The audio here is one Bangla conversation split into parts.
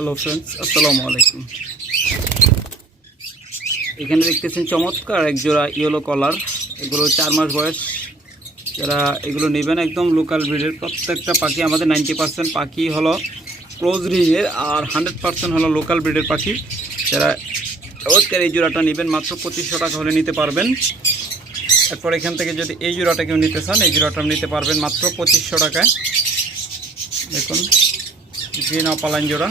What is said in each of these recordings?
হ্যালো ফ্রেন্ডস আসসালামু আলাইকুম এখানে দেখতেছেন চমৎকার এক জোড়া ইয়েলো কলার এগুলো চার মাস বয়স। যারা এগুলো নেবেন একদম লোকাল ব্রিডের প্রত্যেকটা পাখি আমাদের নাইনটি পার্সেন্ট পাখি হলো ক্লোজ রিংয়ের আর হান্ড্রেড পার্সেন্ট হলো লোকাল ব্রিডের পাখি। যারা চমৎকার এই জোড়াটা নেবেন, মাত্র পঁচিশশো টাকা হলে নিতে পারবেন। এরপর এখান থেকে যদি এই জোড়াটা কেউ নিতে চান, এই জোড়াটা নিতে পারবেন মাত্র পঁচিশশো টাকায়। দেখুন গ্রিন অপালাইন জোড়া।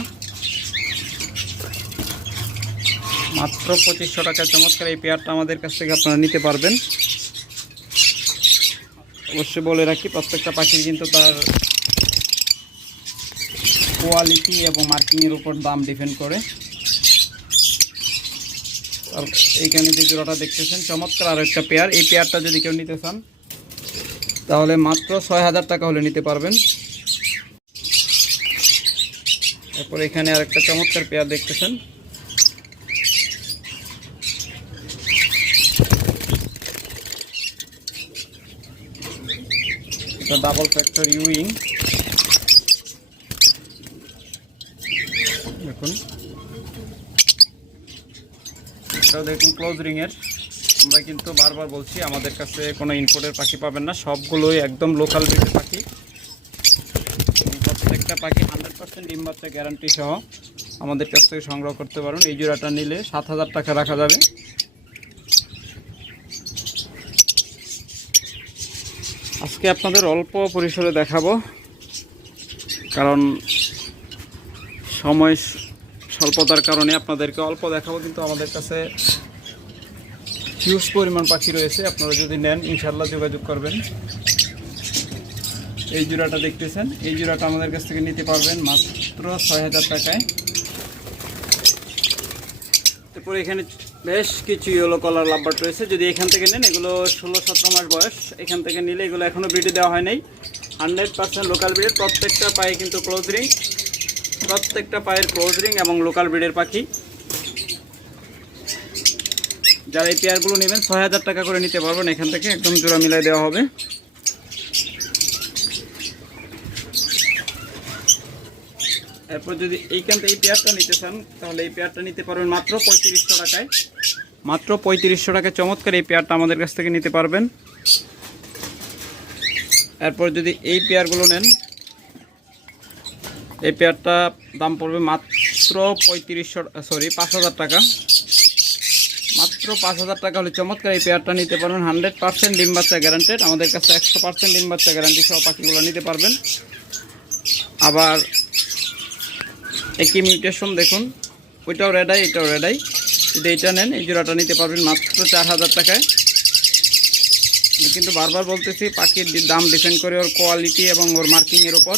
মাত্র পঁচিশশো টাকা। চমৎকার এই পেয়ারটা আমাদের কাছ থেকে আপনারা নিতে পারবেন। অবশ্যই বলে রাখি, প্রত্যেকটা পাখির কিন্তু তার কোয়ালিটি এবং মার্কিংয়ের উপর দাম ডিপেন্ড করে। আর এইখানে যে জোড়াটা দেখতেছেন, চমৎকার আর একটা পেয়ার। এই পেয়ারটা যদি কেউ নিতে চান, তাহলে মাত্র ছয় হাজার টাকা হলে নিতে পারবেন। তারপর এখানে আরেকটা চমৎকার পেয়ার দেখতেছেন। ডাবল ফ্যাক্টর ইউইং দেখুন। এটাও দেখুন ক্লোজ রিংয়ের আমরা কিন্তু বারবার বলছি, আমাদের কাছে কোনো ইনপোর্টের পাখি পাবেন না। সবগুলোই একদম লোকাল ব্রিডের পাখি। প্রত্যেকটা পাখি হান্ড্রেড পার্সেন্ট ডিম বাচ্চা গ্যারান্টি সহ আমাদের কাছ থেকে সংগ্রহ করতে পারুন। এই জোড়াটা নিলে সাত হাজার টাকা রাখা যাবে। আজকে আপনাদের অল্প পরিসরে দেখাবো, কারণ সময় স্বল্পতার কারণে আপনাদেরকে অল্প দেখাবো, কিন্তু আমাদের কাছে হিউজ পরিমাণ পাখি রয়েছে। আপনারা যদি নেন ইনশাল্লাহ যোগাযোগ করবেন। এই জোড়াটা দেখতেছেন? এই জোড়াটা আমাদের কাছ থেকে নিতে পারবেন মাত্র ছয় হাজার টাকায়। তারপরে এখানে বেশ কিছু ইয়েলো কলার লাভবার্ড রয়েছে। যদি এখান থেকে নেন, এগুলো ষোলো, সতেরো মাস বয়স। এখান থেকে নিলে এগুলো এখনও ব্রিডে দেওয়া হয় নাই। হান্ড্রেড পার্সেন্ট লোকাল ব্রিডের প্রত্যেকটা পায়ে কিন্তু ক্লোজ রিং প্রত্যেকটা পায়ের ক্লোজ রিং এবং লোকাল ব্রিডের পাখি। যারা এই পেয়ারগুলো নেবেন, ছয় হাজার টাকা করে নিতে পারবেন। এখান থেকে একদম জোড়া মিলাই দেওয়া হবে। এরপর যদি এইখান থেকে এই পেয়ারটা নিতে চান, তাহলে এই পেয়ারটা নিতে পারবেন মাত্র পঁয়ত্রিশশো টাকায়। মাত্র পঁয়ত্রিশশো টাকায় চমৎকার এই পেয়ারটা আমাদের কাছ থেকে নিতে পারবেন। এরপর যদি এই পেয়ারগুলো নেন, এই পেয়ারটা দাম পড়বে মাত্র পঁয়ত্রিশশো সরি পাঁচ হাজার টাকা। মাত্র পাঁচ হাজার টাকা হলে চমৎকার এই পেয়ারটা নিতে পারবেন। হান্ড্রেড পার্সেন্ট ডিম বাচ্চা গ্যারান্টেড আমাদের কাছে একশো পার্সেন্ট ডিম বাচ্চা গ্যারান্টি সহ পাখিগুলো নিতে পারবেন। আবার একই মিউটেশন দেখুন। ওইটাও রেডাই এটাও রেডাই যদি এইটা নেন, এই জোড়াটা নিতে পারবেন মাত্র চার হাজার টাকায়। কিন্তু বারবার বলতেছি, পাখির দাম ডিপেন্ড করে ওর কোয়ালিটি এবং ওর মার্কিংয়ের ওপর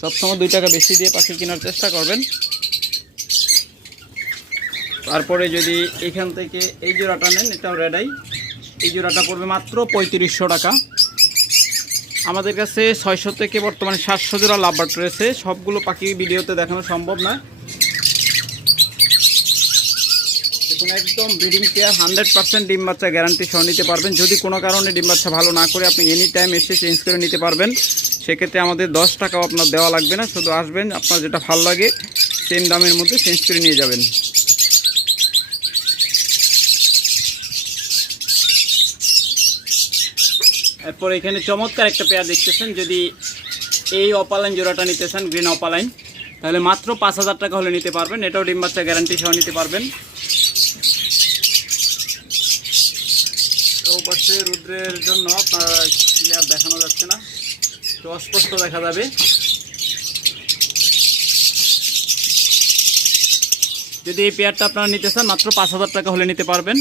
সবসময় দুই টাকা বেশি দিয়ে পাখি কেনার চেষ্টা করবেন। তারপরে যদি এখান থেকে এই জোড়াটা নেন, এটাও রেডাই এই জোড়াটা পড়বে মাত্র পঁয়ত্রিশশো টাকা। আমাদের কাছে ছয়শো থেকে বর্তমানে সাতশো জোড়া লাভবার্ড রয়েছে। সবগুলো পাখি ভিডিওতে দেখানো সম্ভব না। দেখুন, একদম ব্রিডিং কেয়ার হান্ড্রেড পার্সেন্ট ডিম বাচ্চা গ্যারান্টি সহ নিতে পারবেন। যদি কোনো কারণে ডিম বাচ্চা ভালো না করে আপনি এনি টাইম এসে চেঞ্জ করে নিতে পারবেন, সেক্ষেত্রে আমাদের দশ টাকাও আপনার দেওয়া লাগবে না। শুধু আসবেন, আপনার যেটা ভালো লাগে সেম দামের মধ্যে চেঞ্জ করে নিয়ে যাবেন। এরপর এখানে চমৎকার একটা পেয়ার দেখতেছেন যদি এই অপালাইন জোড়াটা নিতে চান গ্রিন অপালাইন তাহলে মাত্র পাঁচ হাজার টাকা হলে নিতে পারবেন। এটাও ডিম বাচ্চা গ্যারান্টি সহ নিতে পারবেন। পাশে রুদ্রের জন্য আপনার ক্লিয়ার দেখানো যাচ্ছে না। তো অস্পষ্ট দেখা যাবে। যদি এই পেয়ারটা আপনারা নিতে চান মাত্র পাঁচ হাজার টাকা হলে নিতে পারবেন।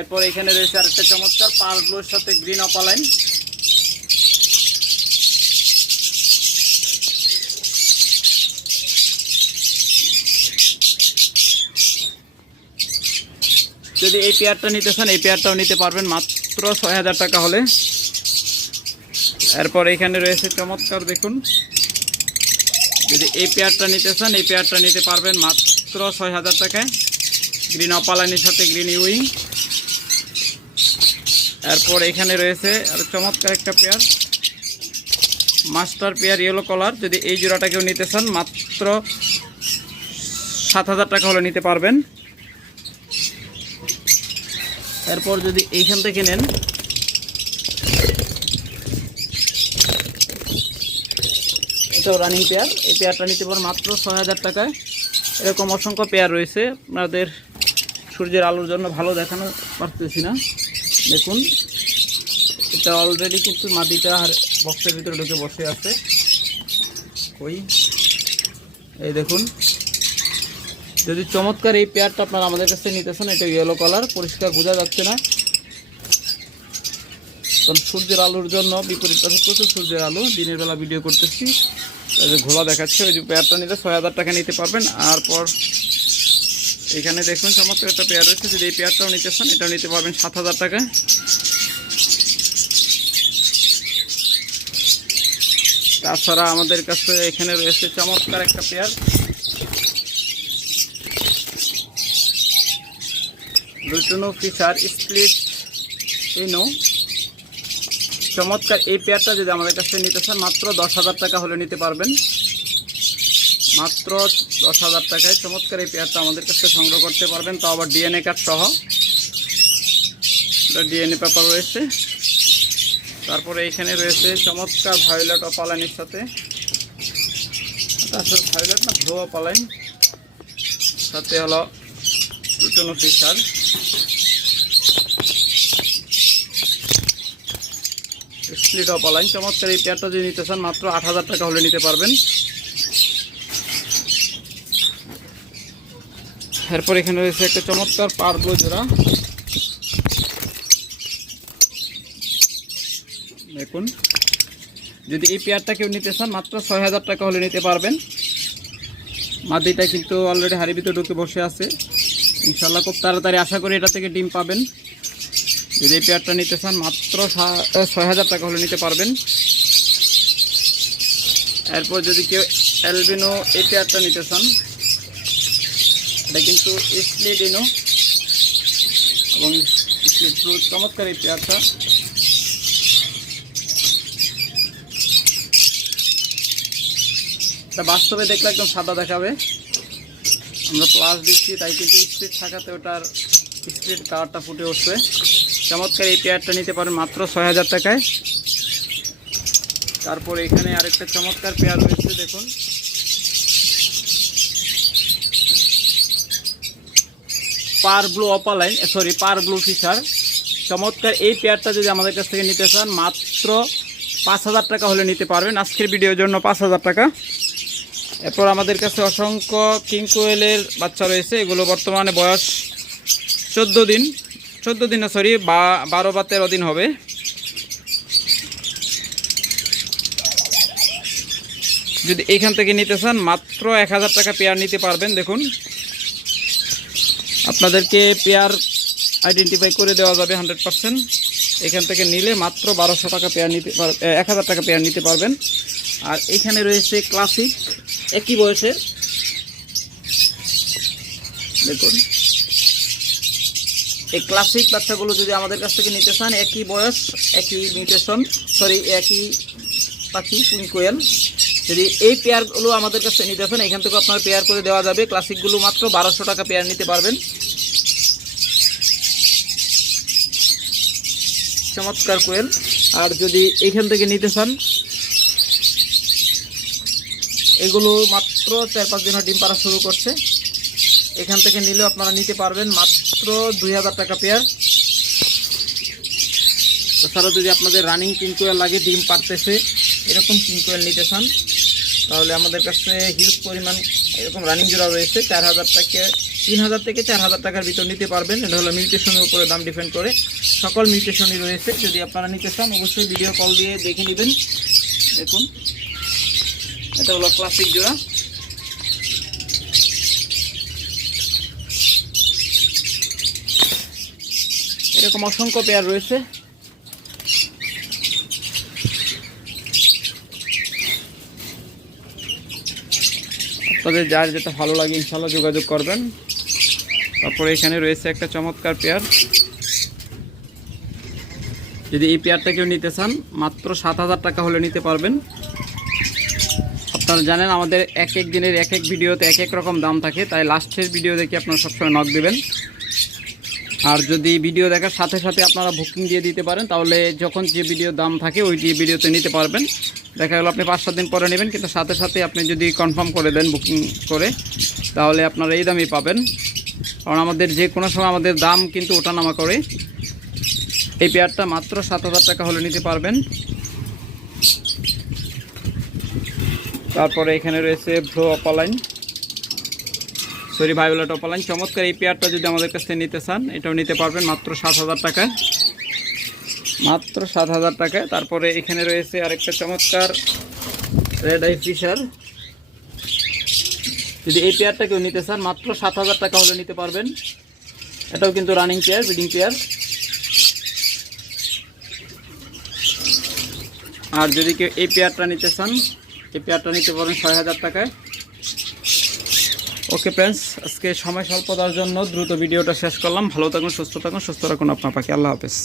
এরপর এখানে রয়েছে আরেকটা চমৎকার পার্কগুলোর সাথে গ্রিন অপালাইন। যদি এই পেয়ারটা নিতে চান, এই পেয়ারটাও নিতে পারবেন মাত্র ছয় হাজার টাকা হলে। এরপর এখানে রয়েছে চমৎকার দেখুন। যদি এই পেয়ারটা নিতে চান, এই পেয়ারটা নিতে পারবেন মাত্র ছয় হাজার টাকায়। গ্রিন অপালাইনের সাথে গ্রিন ইউইং। এরপর এখানে রয়েছে আর চমৎকার একটা pair. Master pair yellow collar যদি এই জোড়াটা কেউ নিতে চান, মাত্র সাত হাজার টাকা হলে নিতে পারবেন। এরপর যদি এইখান থেকে নেন, এটাও রানিং পেয়ার এই পেয়ারটা নিতে পারেন মাত্র ছয় হাজার টাকায়। এরকম অসংখ্য পেয়ার রয়েছে। আপনাদের সূর্যের আলোর জন্য ভালো দেখানো পারতেছি না। দেখুন, এটা অলরেডি কিন্তু মাটিটা আর বক্সের ভিতরে ঢুকে বসে আছে। ওই এই দেখুন। যদি চমৎকার এই পেয়ারটা আপনারা আমাদের কাছে নিতেছেন এটা ইয়েলো কালার পরিষ্কার বোঝা যাচ্ছে না। কারণ সূর্যের আলোর জন্য বিপরীত পাশে প্রচুর সূর্যের আলো। দিনের বেলা ভিডিও করতেছি। ঘোলা দেখাচ্ছে, ওই যে পেয়ারটা নিতে ছয় হাজার টাকা নিতে পারবেন। আর পর এখানে দেখুন চমৎকার একটা পেয়ার রয়েছে। যদি এই পেয়ারটাও নিতে চান এটাও নিতে পারবেন সাত হাজার টাকা। তাছাড়া আমাদের কাছে এখানে রয়েছে চমৎকার একটা pair. Lutino feather split ino. চমৎকার এই পেয়ারটা যদি আমাদের কাছে নিতে চান, মাত্র দশ হাজার টাকা হলে নিতে পারবেন। মাত্র দশ হাজার টাকায় চমৎকার এই পেয়ারটা আমাদের কাছে সংগ্রহ করতে পারবেন। তাও আবার ডিএনএ কার্ড সহ। ডিএনএ পেপার রয়েছে। তারপরে এইখানে রয়েছে চমৎকার ভায়োলেট অপালাইনের সাথে। তারপরে ভায়োলেট না ভ্রো অপালাইন সাথে হলো লুটনো ফিচার স্প্লিট অপালাইন চমৎকার এই পেয়ারটা যদি নিতে চান, মাত্র আট হাজার টাকা হলে নিতে পারবেন। এরপর এখানে রয়েছে একটা চমৎকার পারব্লো জোড়া দেখুন, যদি এই পেয়ারটা কেউ নিতে চান, মাত্র ছয় হাজার টাকা হলে নিতে পারবেন। মাদিটা কিন্তু অলরেডি হাড়ি ভিতরে ঢুকে বসে আছে। ইনশাল্লাহ খুব তাড়াতাড়ি আশা করি এটা থেকে ডিম পাবেন। যদি এই পেয়ারটা নিতে চান, মাত্র ছয় হাজার টাকা হলে নিতে পারবেন। এরপর যদি কেউ অ্যালবিনো এই পেয়ারটা নিতে চান এটা কিন্তু স্প্লিডিনো এবং স্প্লিড ব্লু চমৎকার এই পেয়ারটা। এটা বাস্তবে দেখলে একদম সাদা দেখাবে। আমরা প্লাস দিচ্ছি, তাই কিন্তু স্পিড থাকাতে ওটার স্পিড কালারটা ফুটে উঠবে চমৎকার এই পেয়ারটা নিতে পারেন মাত্র ছয় হাজার টাকায়। তারপর এখানে আরেকটা চমৎকার পেয়ার রয়েছে, দেখুন। Pair blue opaline sorry pair blue Fischer চমৎকার, এই পেয়ারটা যদি আমাদের কাছ থেকে নিতে চান, মাত্র পাঁচ হাজার টাকা হলে নিতে পারবেন। আজকের ভিডিওর জন্য পাঁচ হাজার টাকা। এরপর আমাদের কাছে অসংখ্য কিংকোয়েলের বাচ্চা রয়েছে। এগুলো বর্তমানে বয়স চোদ্দ দিন। চোদ্দ দিন সরি বারো বা তেরো দিন হবে। যদি এখান থেকে নিতে চান, মাত্র এক হাজার টাকা পেয়ার নিতে পারবেন। দেখুন। আপনাদেরকে পেয়ার আইডেন্টিফাই করে দেওয়া যাবে হান্ড্রেড পারসেন্ট এখান থেকে নিলে মাত্র বারোশো টাকা পেয়ার নিতে পার এক হাজার টাকা পেয়ার নিতে পারবেন। আর এখানে রয়েছে ক্লাসিক একই বয়সের দেখুন। এই ক্লাসিক বাচ্চাগুলো যদি আমাদের কাছ থেকে নিতে চান, একই বয়স, একই মিউটেশন সরি একই পাখি, কুইন কোয়েল। যদি এই পেয়ারগুলো আমাদের কাছে নিতে চান এখান থেকে আপনার পেয়ার করে দেওয়া যাবে। ক্লাসিকগুলো মাত্র বারোশো টাকা পেয়ার নিতে পারবেন। চমৎকার কোয়েল। আর যদি এখান থেকে নিতে চান, এগুলো মাত্র চার পাঁচ দিনের ডিম পাড়া শুরু করছে। এখান থেকে নিলেও আপনারা নিতে পারবেন মাত্র দুই হাজার টাকা পেয়ার। তাছাড়া যদি আপনাদের রানিং কিনকোয়েল লাগে, ডিম পারতেছে এরকম কিনকোয়েল নিতে চান তাহলে আমাদের কাছে হিউজ পরিমাণ এরকম রানিং জোড়া রয়েছে, চার হাজার টাকা তিন হাজার থেকে চার হাজার টাকার ভিতর নিতে পারবেন। এটা হলো মিউটেশনের উপরে দাম ডিপেন্ড করে। সকল মিউটেশনই রয়েছে। যদি আপনারা নিতে চান, অবশ্যই ভিডিও কল দিয়ে দেখে নেবেন। দেখুন। এটা হলো ক্লাসিক জোড়া। এরকম অসংখ্য পেয়ার রয়েছে। আপনাদের যার যেটা ভালো লাগে ইনশাল্লাহ যোগাযোগ করবেন। তারপরে এখানে রয়েছে একটা চমৎকার পেয়ার। যদি এই পেয়ারটা কেউ নিতে চান, মাত্র সাত হাজার টাকা হলে নিতে পারবেন। আপনারা জানেন আমাদের এক এক দিনের এক এক ভিডিওতে এক এক রকম দাম থাকে, তাই লাস্টের ভিডিও দেখে আপনারা সবসময় নক দেবেন। আর যদি ভিডিও দেখার সাথে সাথে আপনারা বুকিং দিয়ে দিতে পারেন, তাহলে যখন যে ভিডিও দাম থাকে, ওই ভিডিওতে নিতে পারবেন। দেখা গেলো আপনি পাঁচ সাত দিন পরে নেবেন, কিন্তু সাথে সাথে আপনি যদি কনফার্ম করে দেন বুকিং করে, তাহলে আপনারা এই দামই পাবেন। কারণ আমাদের যে কোনো সময় আমাদের দাম কিন্তু ওঠানামা করে। এই পেয়ারটা মাত্র সাত হাজার টাকা হলে নিতে পারবেন। তারপরে এখানে রয়েছে brow opaline sorry violet opaline চমৎকার এই পেয়ারটা যদি আমাদের কাছ থেকে নিতে চান, এটাও নিতে পারবেন মাত্র সাত হাজার টাকায়। মাত্র সাত হাজার টাকায় তারপরে এখানে রয়েছে আরেকটা চমৎকার রেড আই ফিশার যদি এই পেয়ারটা কেউ নিতে চান, মাত্র সাত হাজার টাকা হলে নিতে পারবেন। এটাও কিন্তু রানিং পেয়ার ব্রিডিং পেয়ার আর যদি কেউ এই পেয়ারটা নিতে চান, এই পেয়ারটা নিতে পারেন ছয় হাজার টাকায়। ওকে ফ্রেন্ডস আজকে সময় স্বল্পতার জন্য দ্রুত ভিডিওটা শেষ করলাম। ভালো থাকুন, সুস্থ থাকুন, সুস্থ রাখুন আপনার পাখি। আল্লাহ হাফেজ।